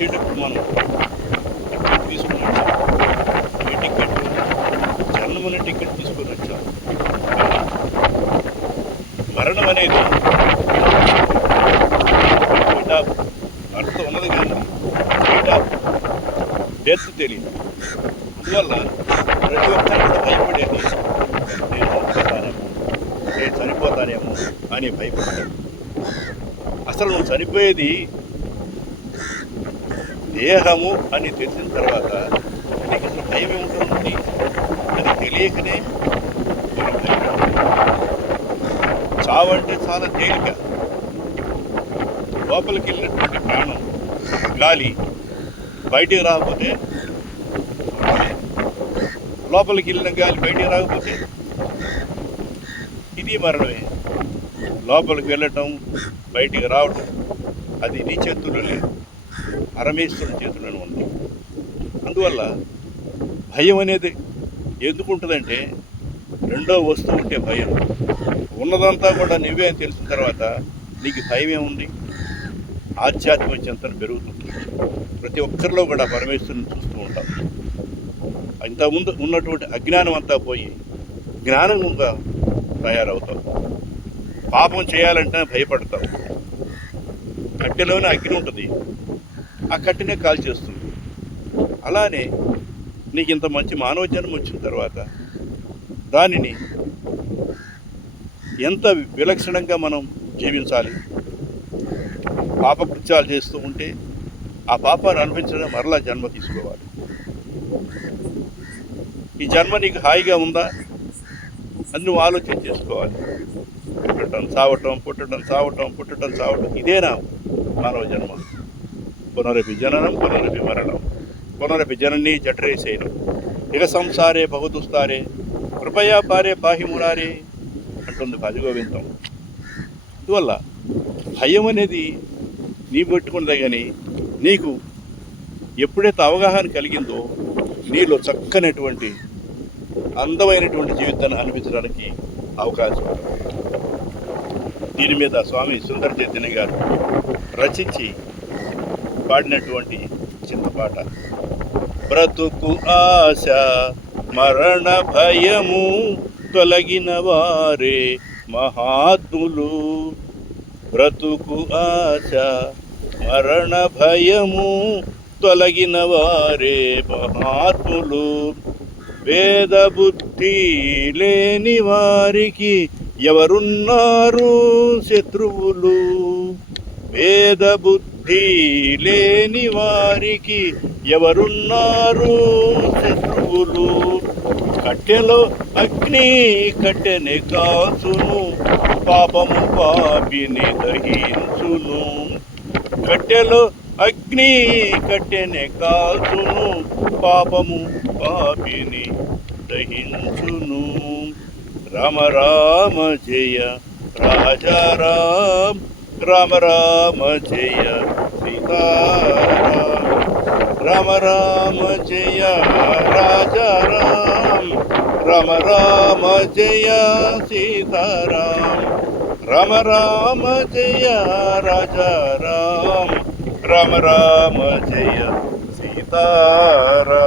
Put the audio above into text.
వచ్చేటప్పుడు మనం తీసుకుని వచ్చాం, ఈ టికెట్ జన్మని టికెట్ తీసుకొని వచ్చాం. మరణం అనేది అర్థం ఉన్నది కానీ డెత్ తెలియదు. అందువల్ల ప్రతి ఒక్కరు కూడా భయపడేది నేను చనిపోతానేమో అని భయపడతాను. అసలు నువ్వు చనిపోయేది దేహము అని తెలిసిన తర్వాత నీకు అసలు భయం ఏముంటుంది? అది తెలియకనే చావు అంటే చాలా తేలిక. లోపలికి వెళ్ళినటువంటి ప్రాణం గాలి బయటికి రాకపోతే, లోపలికి వెళ్ళిన గాలి బయటికి రాకపోతే ఇది మరణమే. లోపలికి వెళ్ళటం బయటికి రావటం అది నీ చేతుల్లో లేదు, పరమేశ్వరుని చేతుల్లోనే ఉంది. అందువల్ల భయం అనేది ఎందుకు ఉంటుందంటే, రెండో వస్తువు ఉంటే భయం. ఉన్నదంతా కూడా నువ్వే అని తెలిసిన తర్వాత నీకు భయం ఏముంది? ఆధ్యాత్మిక చింతన పెరుగుతుంది. ప్రతి ఒక్కరిలో కూడా పరమేశ్వరుని చూస్తూ ఉంటాం. ఇంతకుముందు ఉన్నటువంటి అజ్ఞానం అంతా పోయి జ్ఞానంగా తయారవుతావు. పాపం చేయాలంటే భయపడతావు. కట్టెలోనే అగ్ని ఉంటుంది, ఆ కట్టెనే కాల్ చేస్తుంది. అలానే నీకు ఇంత మంచి మానవ జన్మ వచ్చిన తర్వాత దానిని ఎంత విలక్షణంగా మనం జీవించాలి. పాపకృత్యాలు చేస్తూ ఉంటే ఆ పాపాన్ని అనిపించడం మరలా జన్మ తీసుకోవాలి. ఈ జన్మ నీకు హాయిగా ఉందా అని నువ్వు ఆలోచన చేసుకోవాలి. పుట్టడం చావటం, పుట్టడం చావటం, పుట్టడం చావటం, ఇదేనా మానవ జన్మ? పునరపి జననం పునరపి మరణం, పునరపి జననీ జఠరేసేనం, ఇక సంసారే బహుదుస్తారే, కృపయా పారే పాహి మురారే అంటుంది భజగోవిందం. అందువల్ల భయం అనేది నీ పెట్టుకున్నదే కానీ నీకు ఎప్పుడైతే అవగాహన కలిగిందో నీలో చక్కనటువంటి అందమైనటువంటి జీవితాన్ని అనిపించడానికి అవకాశం ఉంటుంది. దీని మీద స్వామి సుందర చైతన్య గారు రచించి పాడినటువంటి చింతపాట. బ్రతుకు ఆశ మరణ భయము తొలగిన వారే మహాత్ములు. బ్రతుకు ఆశ మరణ భయము తొలగిన వారే మహాత్ములు. వేద బుద్ధి లేని వారికి ఎవరున్నారు శత్రువులు. వేద బుద్ధి లేని వారికి ఎవరున్నారు శత్రువులు. కట్టెలో అగ్ని కట్టెని కాల్చును, పాపము పాపిని దహించును. కట్టెలో అగ్ని కట్టెని కాల్చును, పాపము పాపిని దహించును. రామ రామ జయ రాజారాం, రామ రామ జయ సీతారాం. రామ రామ జయ రాజారాం, రామ రామ జయ సీతారాం. రామ రామ జయ రాజారాం, రామ రామ జయ సీతారాం.